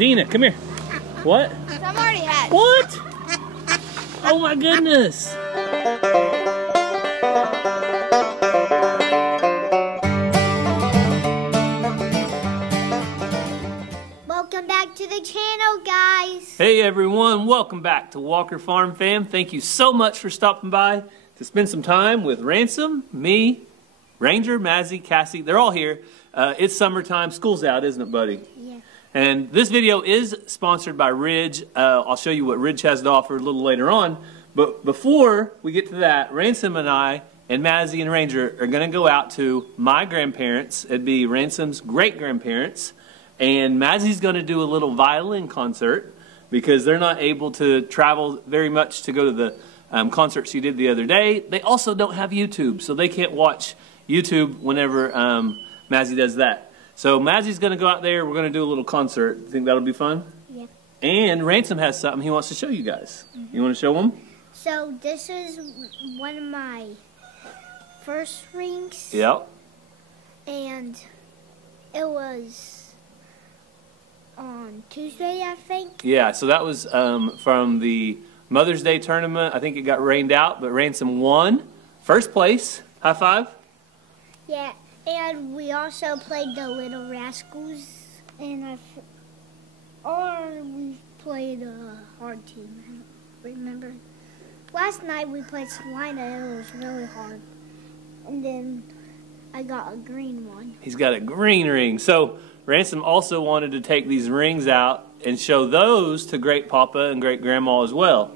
Xena, come here. What? I'm already hatched. What? Oh my goodness. Welcome back to the channel, guys. Hey everyone, welcome back to Walker Farm Fam. Thank you so much for stopping by to spend some time with Ransom, me, Ranger, Mazzy, Cassie. They're all here. It's summertime. School's out, isn't it, buddy? Yeah. And this video is sponsored by Ridge. I'll show you what Ridge has to offer a little later on. But before we get to that, Ransom and I and Mazzy and Ranger are going to go out to my grandparents. It'd be Ransom's great-grandparents. And Mazzy's going to do a little violin concert because they're not able to travel very much to go to the concert she did the other day. They also don't have YouTube, so they can't watch YouTube whenever Mazzy does that. So Mazzy's going to go out there. We're going to do a little concert. Think that'll be fun? Yeah. And Ransom has something he wants to show you guys. You want to show them? So this is one of my first rings. Yep. And it was on Tuesday, I think. Yeah, so that was from the Mother's Day tournament. I think it got rained out, but Ransom won. First place. High five. Yeah, and we also played the Little Rascals, and we played a hard team. I don't remember. Last night we played Salina. It was really hard, and then I got a green one. He's got a green ring. So Ransom also wanted to take these rings out and show those to Great Papa and Great Grandma as well.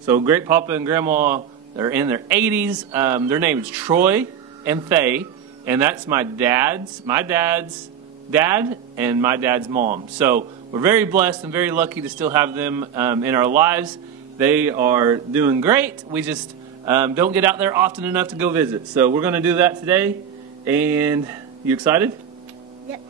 So Great Papa and Grandma are in their 80s. Their name is Troy and Faye. And that's my dad's dad, and my dad's mom. So we're very blessed and very lucky to still have them in our lives. They are doing great. We just don't get out there often enough to go visit. So we're going to do that today. And you excited? Yep.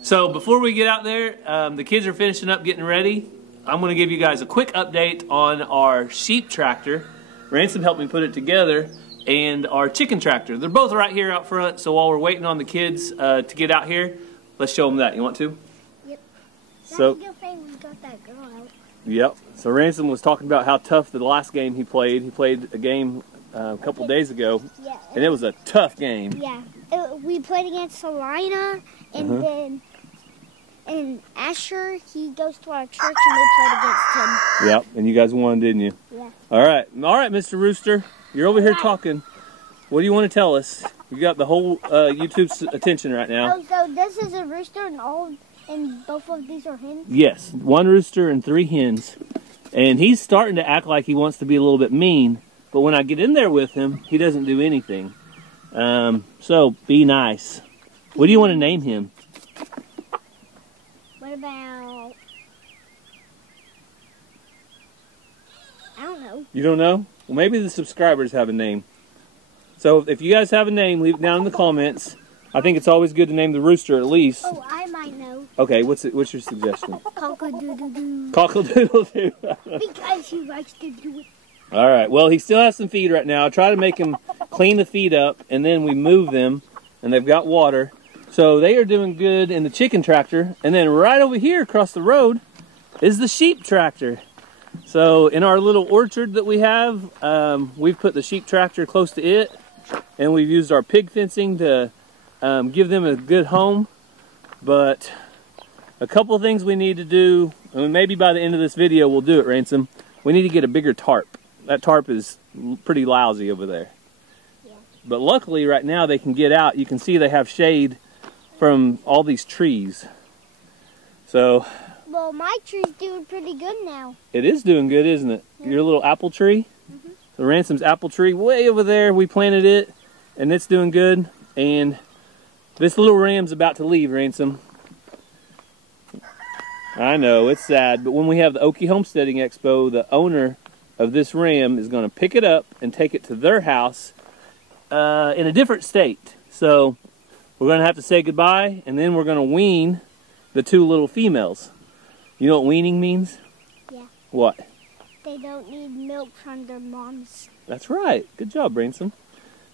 So before we get out there, the kids are finishing up getting ready. I'm going to give you guys a quick update on our sheep tractor. Ransom helped me put it together. And our chicken tractor. They're both right here out front, so while we're waiting on the kids to get out here, let's show them that. You want to? Yep. So, that's a good thing we got that girl out. Yep. So Ransom was talking about how tough the last game he played. He played a game a couple days ago, yeah, and it was a tough game. Yeah. We played against Salina, and then Asher, he goes to our church, and we played against him. Yep, and you guys won, didn't you? Yeah. All right, Mr. Rooster. You're over here talking. What do you want to tell us? You got the whole YouTube's attention right now. Oh, so this is a rooster and both of these are hens? Yes, one rooster and 3 hens. And he's starting to act like he wants to be a little bit mean, but when I get in there with him, he doesn't do anything. So be nice. What do you want to name him? What about... I don't know. You don't know? Well, maybe the subscribers have a name. So if you guys have a name, leave it down in the comments. I think it's always good to name the rooster at least. Oh, I might know. Okay, what's your suggestion? Cock-a-doodle-doo. Cock-a-doodle-doo. Because he likes to do it. All right, well, he still has some feed right now. I try to make him clean the feed up, and then we move them, and they've got water. So they are doing good in the chicken tractor. And then right over here across the road is the sheep tractor. So in our little orchard that we have, we've put the sheep tractor close to it, and we've used our pig fencing to give them a good home. But a couple of things we need to do, and maybe by the end of this video we'll do it, Ransom. We need to get a bigger tarp. That tarp is pretty lousy over there. Yeah. But luckily right now they can get out. You can see they have shade from all these trees. So... Well, my tree's doing pretty good now. It is doing good, isn't it? Yeah. Your little apple tree? The Ransom's apple tree way over there. We planted it, and it's doing good. And this little ram's about to leave, Ransom. I know, it's sad, but when we have the Okie Homesteading Expo, the owner of this ram is going to pick it up and take it to their house in a different state. So we're going to have to say goodbye, and then we're going to wean the 2 little females. You know what weaning means? Yeah. What? They don't need milk from their moms. That's right. Good job, Ransom.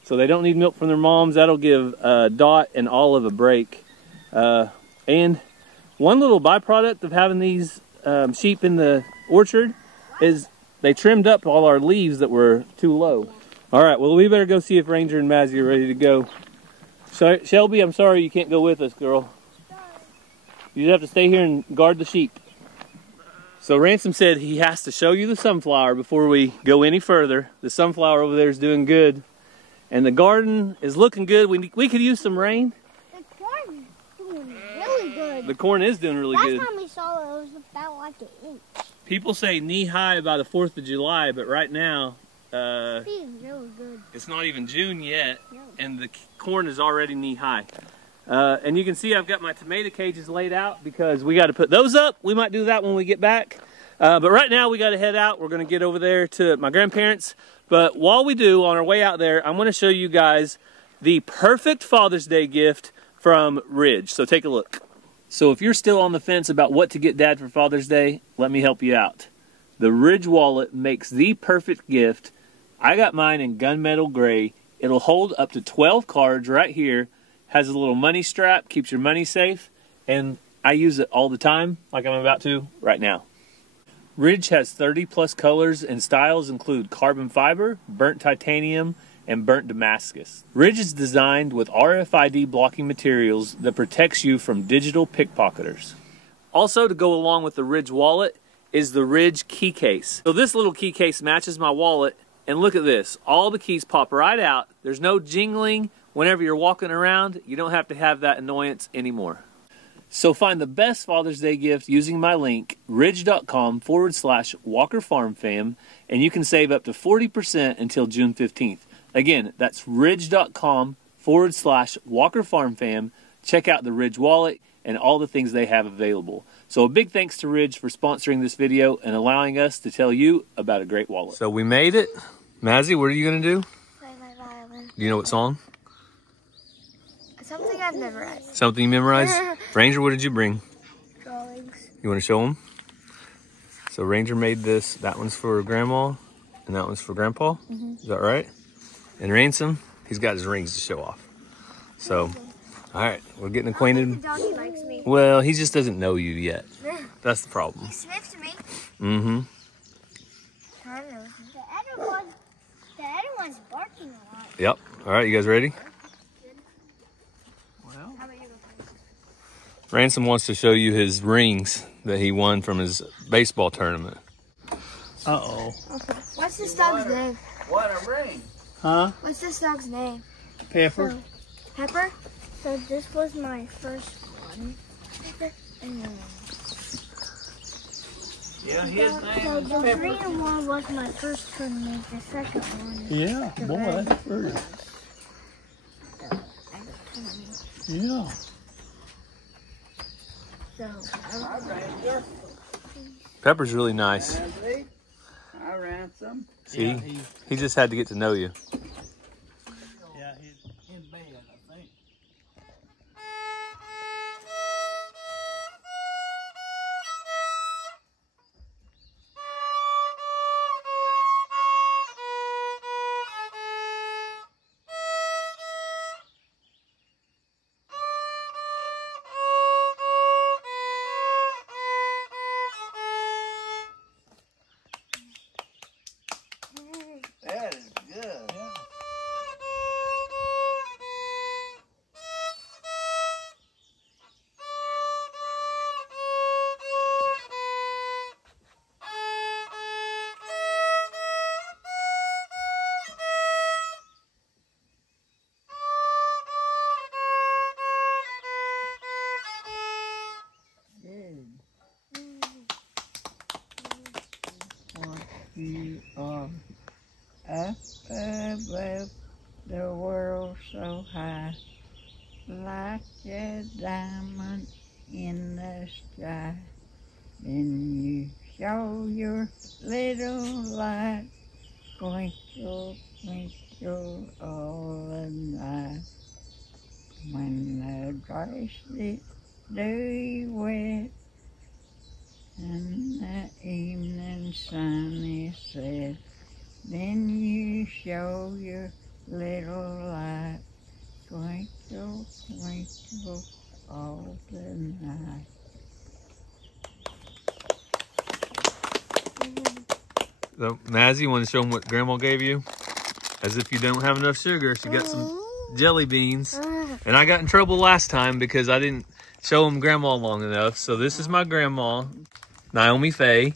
So they don't need milk from their moms. That'll give Dot and Olive a break. And One little byproduct of having these sheep in the orchard is they trimmed up all our leaves that were too low. All right, well, we better go see if Ranger and Mazzy are ready to go. So, Shelby, I'm sorry you can't go with us, girl. You just have to stay here and guard the sheep. So Ransom said he has to show you the sunflower before we go any further. The sunflower over there is doing good. And the garden is looking good. We could use some rain. The corn is doing really good. The corn is doing really good. Last time we saw it, it was about like an inch. People say knee-high by the 4th of July, but right now, Really good. it's not even June yet, No. and the corn is already knee-high. And you can see I've got my tomato cages laid out because we got to put those up. We might do that when we get back. But right now we got to head out. We're going to get over there to my grandparents. But while we do, on our way out there, I'm going to show you guys the perfect Father's Day gift from Ridge. So take a look. So if you're still on the fence about what to get Dad for Father's Day, let me help you out. The Ridge wallet makes the perfect gift. I got mine in gunmetal gray. It'll hold up to 12 cards right here. Has a little money strap, keeps your money safe, and I use it all the time, like I'm about to right now. Ridge has 30 plus colors, and styles include carbon fiber, burnt titanium, and burnt Damascus. Ridge is designed with RFID blocking materials that protects you from digital pickpocketers. Also, to go along with the Ridge wallet is the Ridge key case. So this little key case matches my wallet, and look at this. All the keys pop right out. There's no jingling. Whenever you're walking around, you don't have to have that annoyance anymore. So find the best Father's Day gift using my link, ridge.com/WalkerFarmFam, and you can save up to 40% until June 15th. Again, that's ridge.com/WalkerFarmFam. Check out the Ridge wallet and all the things they have available. So a big thanks to Ridge for sponsoring this video and allowing us to tell you about a great wallet. So we made it. Mazzy, what are you going to do? Play my violin. Do you know what song? Something I've memorized. Something you memorized? Ranger, what did you bring? Drawings. You want to show them? So Ranger made this. That one's for Grandma, and that one's for Grandpa. Is that right? And Ransom, he's got his rings to show off. So, all right, we're getting acquainted. The doggy likes me. Well, he just doesn't know you yet. That's the problem. He sniffs me. Mm-hmm. The other one's barking a lot. Yep. All right, you guys ready? How about you go first? Ransom wants to show you his rings that he won from his baseball tournament. Uh-oh. Okay. What's this dog's name? What a ring! Huh? What's this dog's name? Pepper. Pepper? So this was my first one. Pepper. Yeah, his So name the is green one was my first tournament. The second one. Yeah, the boy, red that's pretty. Yeah. So Pepper's really nice. I ran some. See, Yeah, he just had to get to know you. Yeah, he's in bed, I think. That is good. Yeah. You are up above the world so high, like a diamond in the sky. Then you show your little light, twinkle, twinkle all the night. When the grass is dewy wet, and the evening sun is set, then you show your little light, twinkle, twinkle all the night. So, Mazzy, you want to show them what Grandma gave you? As if you don't have enough sugar, she got some jelly beans. And I got in trouble last time because I didn't show them Grandma long enough. So this is my Grandma, Naomi Faye.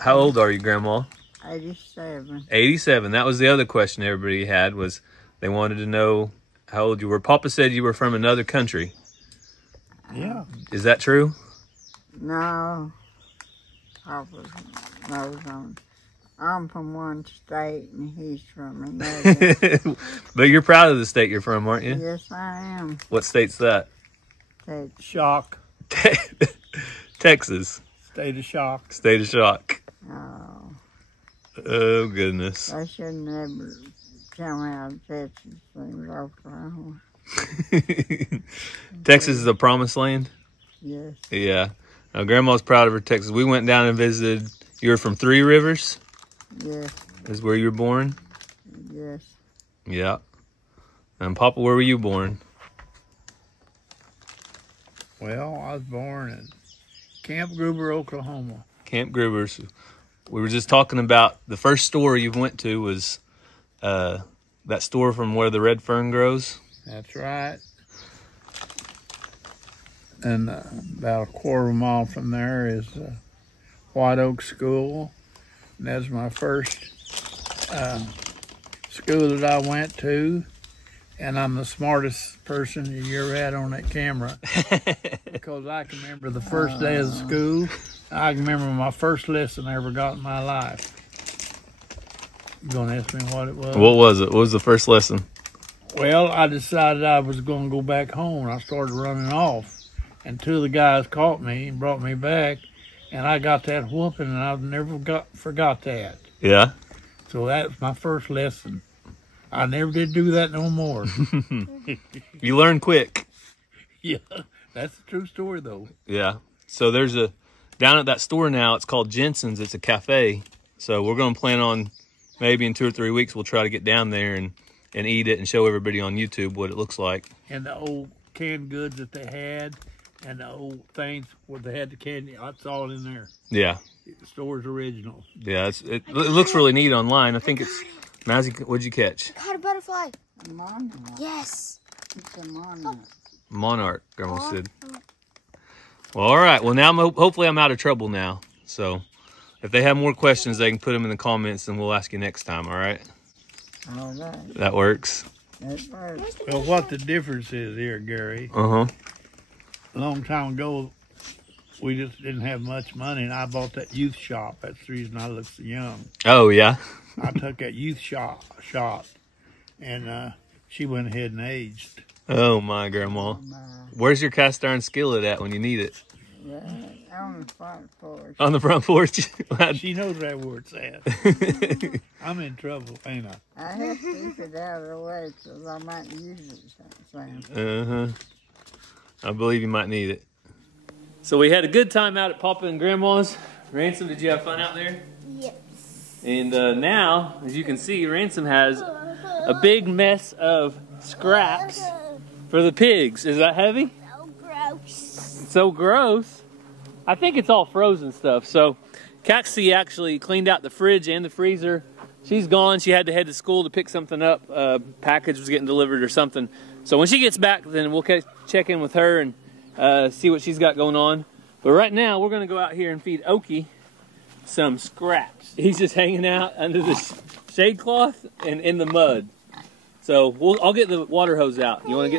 How old are you, Grandma? 87. 87. That was the other question everybody had, was they wanted to know how old you were. Papa said you were from another country. Yeah. Is that true? No. Papa knows I'm from one state and he's from another. But you're proud of the state you're from, aren't you? Yes, I am. What state's that? Shock. Texas. State of shock. State of shock. Oh, Oh, goodness. I should never come out of Texas and Oklahoma. Texas is a promised land? Yes, Yeah. Now, Grandma's proud of her Texas. We went down and visited. You were from Three Rivers? yes, Is where you were born? yes. Yeah. And Papa, where were you born? Well, I was born in Camp Gruber, Oklahoma. Camp Gruber's. We were just talking about the first store you went to was that store from where the red fern grows. That's right. And about a quarter of a mile from there is White Oak School. And that's my first school that I went to. And I'm the smartest person you ever had on that camera. Because I can remember the first day of the school. I can remember my first lesson I ever got in my life. You gonna ask me what it was? What was it? What was the first lesson? Well, I decided I was going to go back home. I started running off. And two of the guys caught me and brought me back. And I got that whooping, and I've never forgot that. Yeah. So that was my first lesson. I never did do that no more. You learn quick. Yeah, that's a true story, though. Yeah. So there's down at that store now, it's called Jensen's. It's a cafe. So we're going to plan on maybe in 2 or 3 weeks, we'll try to get down there and eat it and show everybody on YouTube what it looks like. And the old canned goods that they had and the old things where they had the candy, that's all in there. Yeah. The store's original. Yeah. It looks really neat online. I think it's... Mazzy, what'd you catch? I caught a butterfly. A monarch. Yes. It's a monarch. Monarch, Grandma said. Well, all right. Well, now hopefully I'm out of trouble now. So if they have more questions, they can put them in the comments and we'll ask you next time, all right? All right. That works. That works. Well, what the difference is here, Gary, Uh-huh. a long time ago, we just didn't have much money, and I bought that youth shop. That's the reason I look so young. Oh, yeah? I took that youth shot, and she went ahead and aged. Oh, my Grandma. My, Where's your cast iron skillet at when you need it? yeah, on the front porch. On the front porch? She knows right where it's at. I'm in trouble, ain't I? I have to keep it out of the way because I might use it sometime. Uh-huh. I believe you might need it. So we had a good time out at Papa and Grandma's. Ransom, did you have fun out there? Yes. And now, as you can see, Ransom has a big mess of scraps for the pigs. Is that heavy? So gross. So gross. I think it's all frozen stuff. So Caxie actually cleaned out the fridge and the freezer. She's gone. She had to head to school to pick something up. Package was getting delivered or something. So when she gets back, then we'll check in with her and see what she's got going on. But right now, we're going to go out here and feed Okie some scraps. He's just hanging out under the shade cloth and in the mud. So I'll get the water hose out. You want to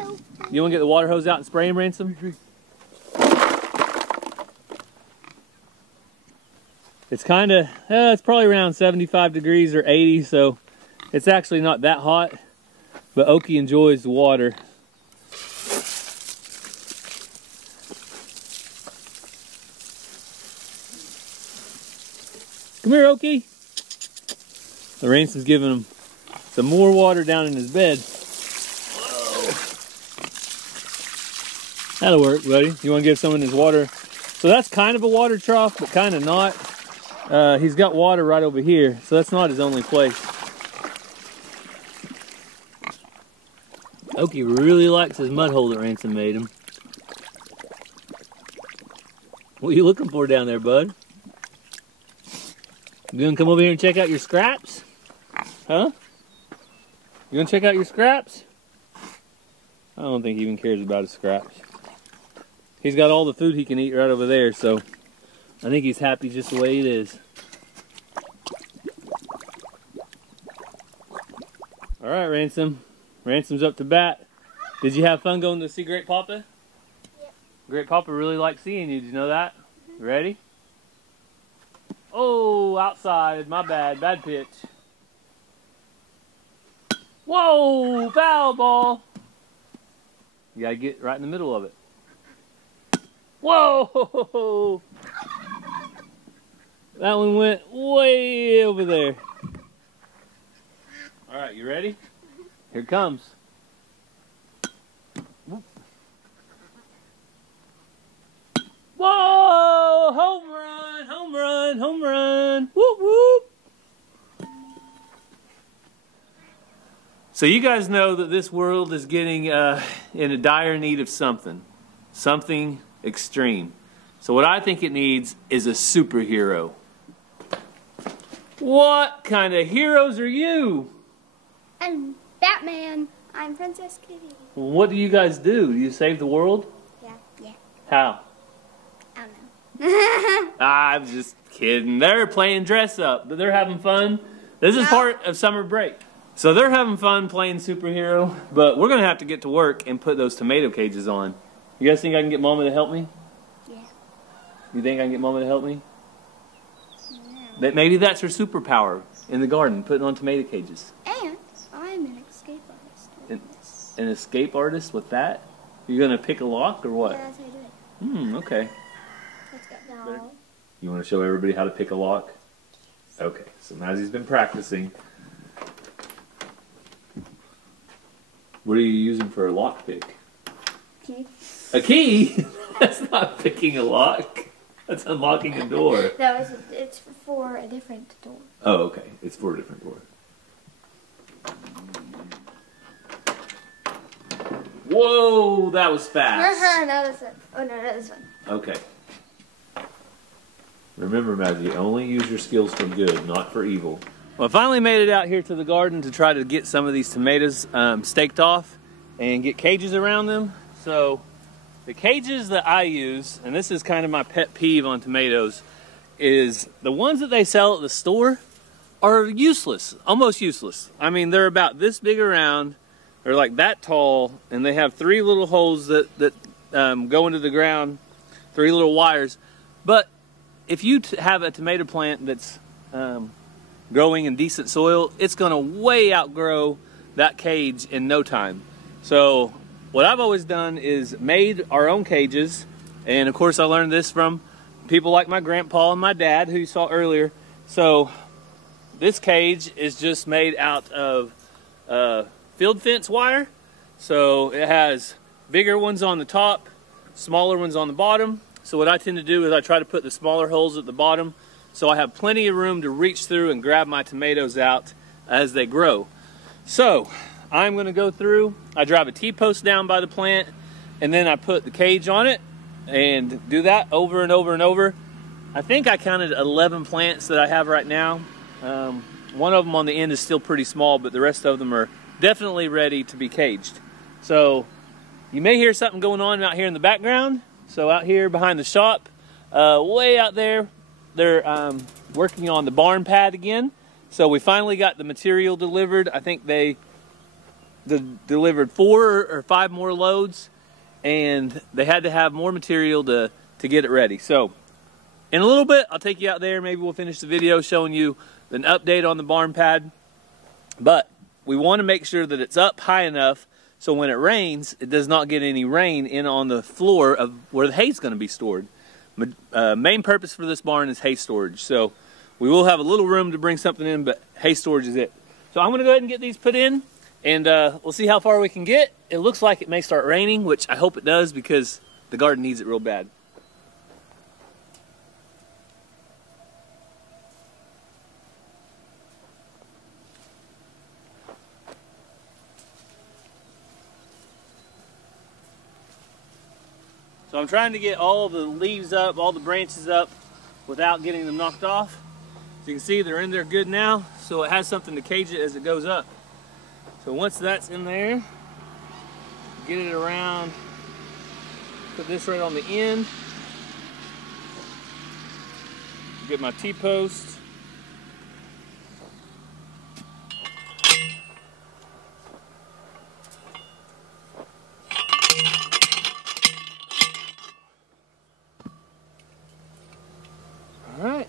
get the water hose out and spray him, Ransom? It's kind of it's probably around 75 degrees or 80, so it's actually not that hot. But Okie enjoys the water. Come here, Okie. The Ransom's giving him some more water down in his bed. Whoa. That'll work, buddy. You want to give someone his water? So that's kind of a water trough, but kind of not. He's got water right over here, so that's not his only place. Okie really likes his mud hole that Ransom made him. What are you looking for down there, bud? You gonna come over here and check out your scraps? Huh? You gonna check out your scraps? I don't think he even cares about his scraps. He's got all the food he can eat right over there, so I think he's happy just the way it is. All right, Ransom. Ransom's up to bat. Did you have fun going to see Great Papa? Yep. Great Papa really likes seeing you. Did you know that? You ready? Oh, outside. My bad. Bad pitch. Whoa, foul ball. You gotta get right in the middle of it. Whoa! That one went way over there. All right, you ready? Here it comes. Whoa! Home run! Home run! Home run! Whoop whoop! So you guys know that this world is getting in a dire need of something extreme. So what I think it needs is a superhero. What kind of heroes are you? I'm Batman. I'm Princess Kitty. What do you guys do? Do you save the world? Yeah. How? I don't know. I'm just kidding. They're playing dress up, but they're having fun. This is part of summer break. So they're having fun playing superhero, but we're going to have to get to work and put those tomato cages on. You guys think I can get Mama to help me? Yeah. You think I can get Mama to help me? That maybe that's her superpower in the garden, putting on tomato cages. And I'm an escape artist with this. An escape artist with that? You're going to pick a lock or what? Yeah, that's how you do it. Okay. Let's go. No. You want to show everybody how to pick a lock? Okay, so Mazzy's been practicing. What are you using for a lock pick? Key. A key? That's not picking a lock. That's unlocking a door. No, it's for a different door. Oh, okay. It's for a different door. Whoa, that was fast. No, this one. Oh, no, this one. Okay. Remember, Mazzy, only use your skills for good, not for evil. Well, I finally made it out here to the garden to try to get some of these tomatoes staked off and get cages around them. So the cages that I use, and this is kind of my pet peeve on tomatoes, is the ones that they sell at the store are useless, almost useless. I mean, they're about this big around, they're like that tall, and they have 3 little holes that go into the ground, 3 little wires. But if you have a tomato plant that's growing in decent soil, it's going to way outgrow that cage in no time. So what I've always done is made our own cages, and of course I learned this from people like my grandpa and my dad, who you saw earlier. So this cage is just made out of field fence wire. So it has bigger ones on the top, smaller ones on the bottom. So what I tend to do is I try to put the smaller holes at the bottom, so I have plenty of room to reach through and grab my tomatoes out as they grow. So I'm going to go through, I drive a T-post down by the plant, and then I put the cage on it and do that over and over and over. I think I counted 11 plants that I have right now. One of them on the end is still pretty small, but the rest of them are definitely ready to be caged. So you may hear something going on out here in the background. So out here behind the shop, way out there, they're working on the barn pad again. So we finally got the material delivered. I think they delivered 4 or 5 more loads, and they had to have more material to get it ready. So in a little bit, I'll take you out there. Maybe we'll finish the video showing you an update on the barn pad. But we want to make sure that it's up high enough so when it rains, it does not get any rain in on the floor of where the hay's going to be stored. Main purpose for this barn is hay storage. So we will have a little room to bring something in, but hay storage is it. So I'm going to go ahead and get these put in, and we'll see how far we can get. It looks like it may start raining, which I hope it does because the garden needs it real bad. So I'm trying to get all the leaves up, all the branches up, without getting them knocked off. So you can see they're in there good now, so it has something to cage it as it goes up. So once that's in there, get it around, put this right on the end, get my T-post. All right,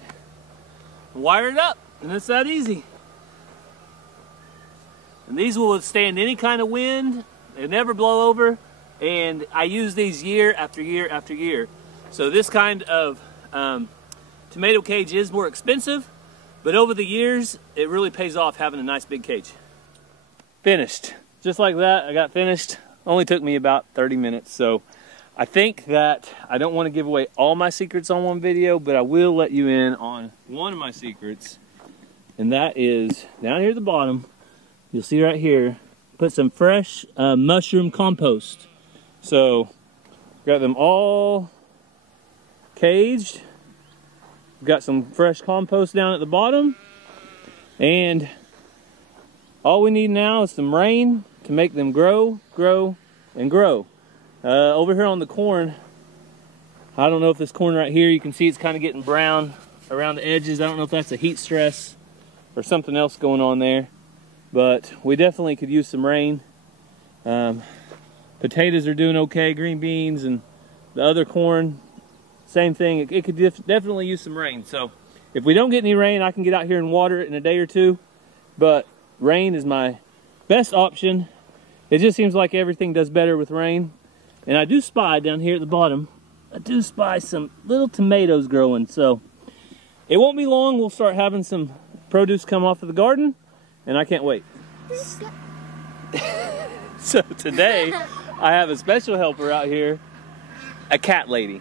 wire it up, and it's that easy. And these will withstand any kind of wind. They never blow over, and I use these year after year after year. So this kind of tomato cage is more expensive, but over the years, it really pays off having a nice big cage. Finished. Just like that, I got finished. Only took me about 30 minutes, so I think that I don't want to give away all my secrets on one video, but I will let you in on one of my secrets, and that is down here at the bottom. You'll see right here, put some fresh mushroom compost. So, got them all caged. Got some fresh compost down at the bottom, and all we need now is some rain to make them grow, grow, and grow. Over here on the corn, I don't know if this corn right here, you can see it's kind of getting brown around the edges. I don't know if that's a heat stress or something else going on there, but we definitely could use some rain. Potatoes are doing okay, green beans, and the other corn, same thing. It could definitely use some rain. So if we don't get any rain, I can get out here and water it in a day or two, but rain is my best option. It just seems like everything does better with rain. And I do spy down here at the bottom, I do spy some little tomatoes growing. So it won't be long, we'll start having some produce come off of the garden, and I can't wait. So today, I have a special helper out here, a cat lady.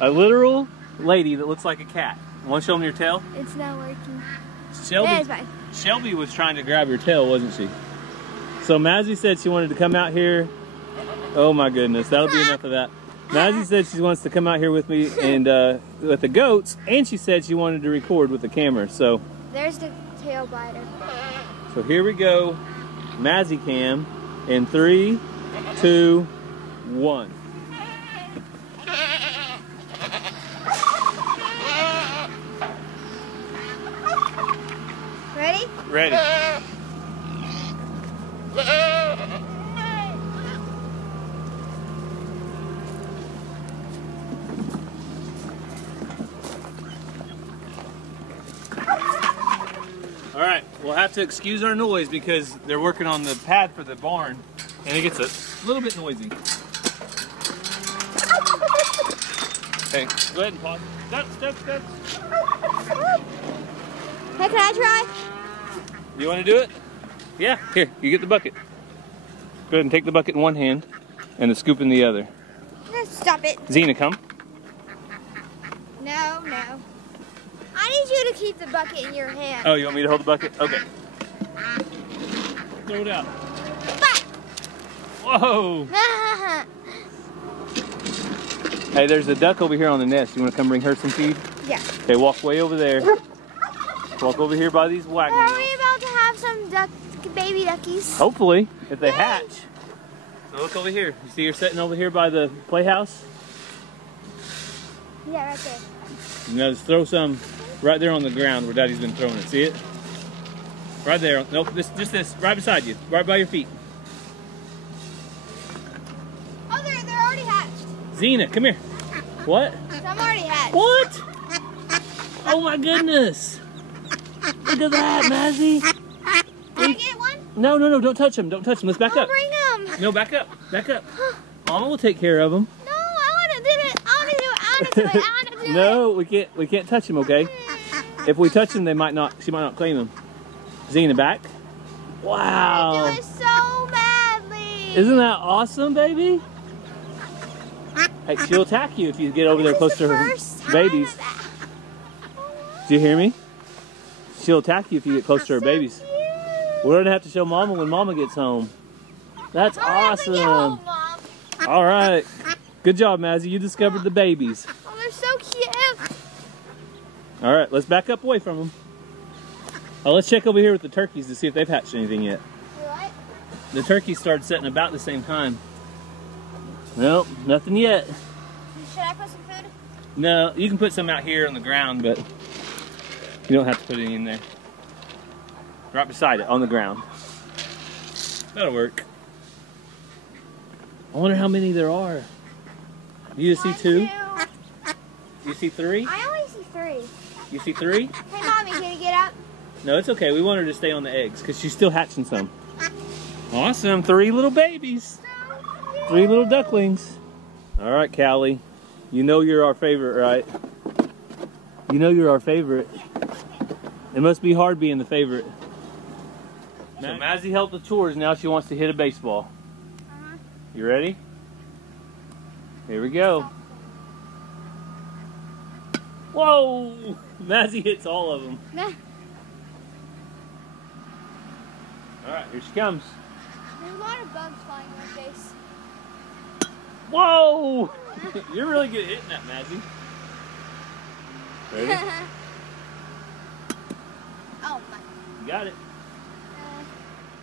A literal lady that looks like a cat. Want to show them your tail? It's not working. Shelby was trying to grab your tail, wasn't she? So Mazzy said she wanted to come out here. Oh my goodness, that'll be enough of that. Mazzy said she wants to come out here with me and with the goats, and she said she wanted to record with the camera. So there's the tail biter. So here we go, Mazzy cam in 3, 2, 1. Ready? Ready. All right, we'll have to excuse our noise because they're working on the pad for the barn, and it gets a little bit noisy. Okay, go ahead and pause. Step. Hey, can I try? You want to do it? Yeah, here, you get the bucket. Go ahead and take the bucket in one hand and the scoop in the other. Stop it. Zena, come. No. I need you to keep the bucket in your hand. Oh, you want me to hold the bucket? Okay. Throw it out. Whoa! Hey, there's a duck over here on the nest. You want to come bring her some feed? Yeah. Okay, walk way over there. Walk over here by these wagons. Are we about to have some baby duckies? Hopefully, if they hatch. So look over here. You see her sitting over here by the playhouse? Yeah, right there. You know, just throw some right there on the ground where Daddy's been throwing it. See it? Right there. Nope, just this. Right beside you. Right by your feet. Oh, they're already hatched. Zena, come here. What? Some already hatched. What? Oh my goodness. Look at that, Mazzy. Can I get one? No, don't touch them. Don't touch them. Let's back I'll up. bring them. No, back up. Mama will take care of them. No, I want to do it. I want to do it. No, we can't touch them, okay? If we touch them, she might not claim them. Zena, back. Wow. I do it so badly. Isn't that awesome, baby? Hey, she'll attack you if you get over there close to her babies. Do you hear me? She'll attack you if you get close to her babies. Cute. We're gonna have to show Mama when Mama gets home. That's awesome. Home, Mom. All right. Good job, Mazzy. You discovered the babies. Oh, they're so cute. All right, let's back up away from them. Oh, let's check over here with the turkeys to see if they've hatched anything yet. What? The turkeys started setting about the same time. Nope, nothing yet. Should I put some food? No, you can put some out here on the ground, but you don't have to put any in there. Right beside it, on the ground. That'll work. I wonder how many there are. You just see 2? You see 3? I only see 3. You see 3? Hey, Mommy, can you get up? No, it's okay. We want her to stay on the eggs because she's still hatching some. Awesome. 3 little babies. 3 little ducklings. All right, Callie. You know you're our favorite, right? You know you're our favorite. It must be hard being the favorite. So Mazzy helped with chores. Now she wants to hit a baseball. You ready? Here we go. Whoa! Mazzy hits all of them. All right, here she comes. There's a lot of bugs flying in my face. Whoa! You're really good at hitting that, Mazzy. Ready? Oh, my. You got it.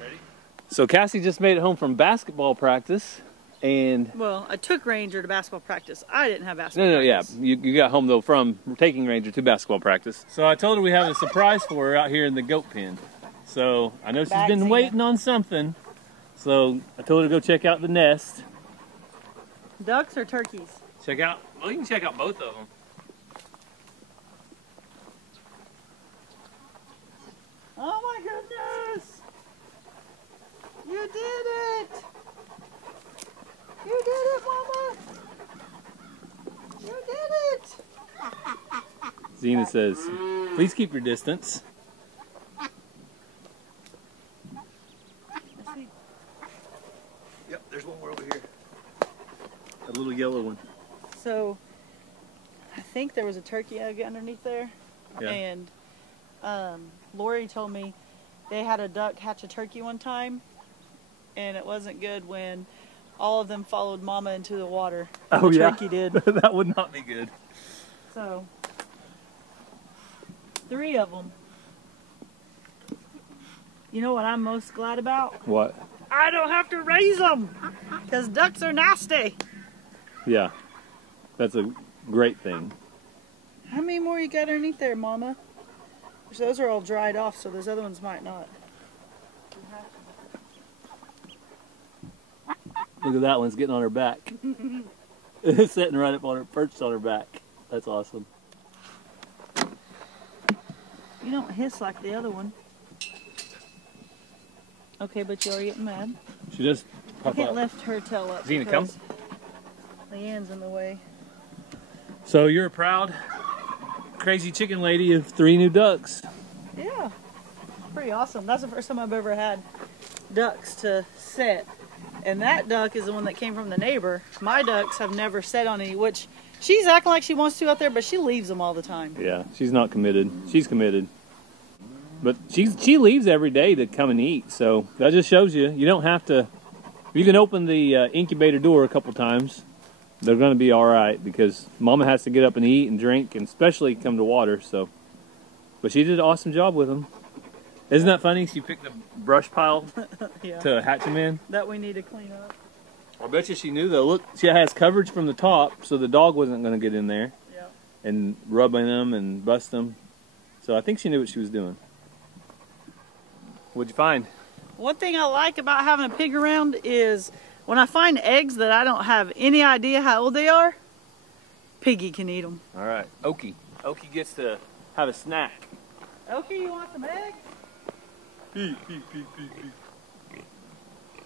Ready? So Cassie just made it home from basketball practice, and Well, I took Ranger to basketball practice. I didn't have basketball no, yeah, practice. you got home though from taking Ranger to basketball practice. So I told her we have a surprise for her out here in the goat pen. So I know she's been Vaccine. waiting on something. So I told her to go check out the nest. Ducks or turkeys? Check out. Well, you can check out both of them. Oh my goodness! You did it! You did it, Mama! You did it! Zena says, "Please keep your distance." Let's see. Yep, there's one more over here. A little yellow one. So, I think there was a turkey egg underneath there, Yeah. and Lori told me they had a duck hatch a turkey one time, and it wasn't good when all of them followed Mama into the water. Oh, the yeah. turkey did. That would not be good. So, 3 of them. You know what I'm most glad about? What? I don't have to raise them, because ducks are nasty. Yeah, that's a great thing. How many more you got underneath there, Mama? Those are all dried off, so those other ones might not. Look at that one's getting on her back. It's sitting right up on her, perched on her back. That's awesome. You don't hiss like the other one. Okay, but you're getting mad. She just I popped can't up. lift her tail up. Zena, come. because Leanne's in the way. So you're a proud, crazy chicken lady of 3 new ducks. Yeah, pretty awesome. That's the first time I've ever had ducks to set. And that duck is the one that came from the neighbor. My ducks have never set on any, which she's acting like she wants to out there, but she leaves them all the time. Yeah, she's not committed. She's committed. But she leaves every day to come and eat, so that just shows you, you don't have to, you can open the incubator door a couple times. They're going to be all right because Mama has to get up and eat and drink and especially come to water, so. But she did an awesome job with them. Isn't that funny? She picked a brush pile Yeah. to hatch them in. That we need to clean up. I bet you she knew though. Look, she has coverage from the top, so the dog wasn't going to get in there Yeah. and rubbing them and bust them. So I think she knew what she was doing. What'd you find? One thing I like about having a pig around is when I find eggs that I don't have any idea how old they are, Piggy can eat them. All right, Okie. Okie gets to have a snack. Okay, you want some eggs?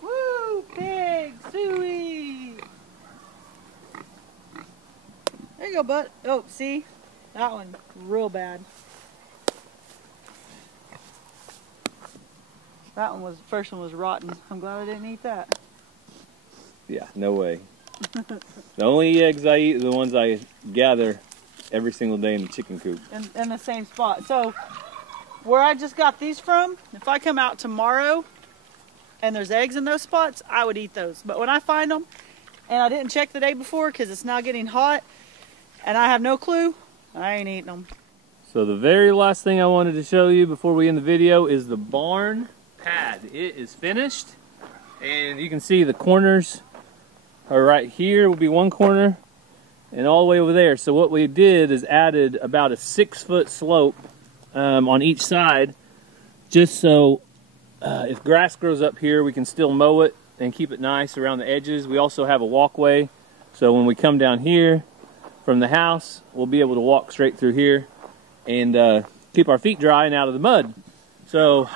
Woo, pig, suey. There you go, bud. Oh, see? That one, real bad. That one was, first one was rotten. I'm glad I didn't eat that. Yeah, no way. The only eggs I eat are the ones I gather every single day in the chicken coop. In the same spot. So, where I just got these from, if I come out tomorrow and there's eggs in those spots, I would eat those. But when I find them, and I didn't check the day before because it's now getting hot, and I have no clue, I ain't eating them. So the very last thing I wanted to show you before we end the video is the barn pad. It is finished, and you can see the corners are right here will be one corner and all the way over there. So what we did is added about a 6-foot slope on each side, just so if grass grows up here, we can still mow it and keep it nice around the edges. We also have a walkway, so when we come down here from the house, we'll be able to walk straight through here and keep our feet dry and out of the mud. So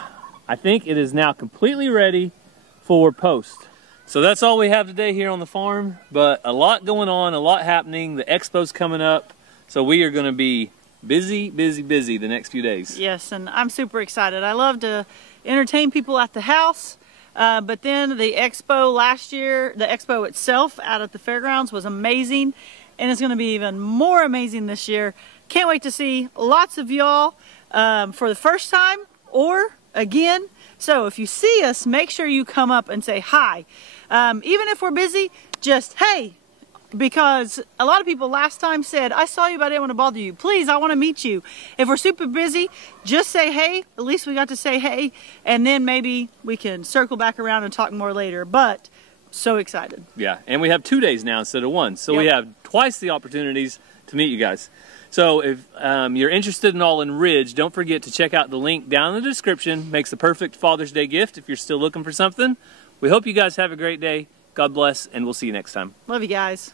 I think it is now completely ready for post. So that's all we have today here on the farm, but a lot going on, a lot happening. The expo's coming up, so we are going to be busy the next few days. Yes, and I'm super excited. I love to entertain people at the house, but then the expo last year, the expo itself out at the fairgrounds was amazing, and it's going to be even more amazing this year. Can't wait to see lots of y'all for the first time or again. So if you see us, make sure you come up and say hi. Even if we're busy, just hey, because a lot of people last time said, I saw you but I didn't want to bother you. Please, I want to meet you. If we're super busy, just say hey. At least we got to say hey, and then maybe we can circle back around and talk more later. But so excited. Yeah, and we have 2 days now instead of 1. So we have twice the opportunities to meet you guys. So if you're interested in all in Ridge, don't forget to check out the link down in the description. Makes the perfect Father's Day gift if you're still looking for something. We hope you guys have a great day. God bless, and we'll see you next time. Love you guys.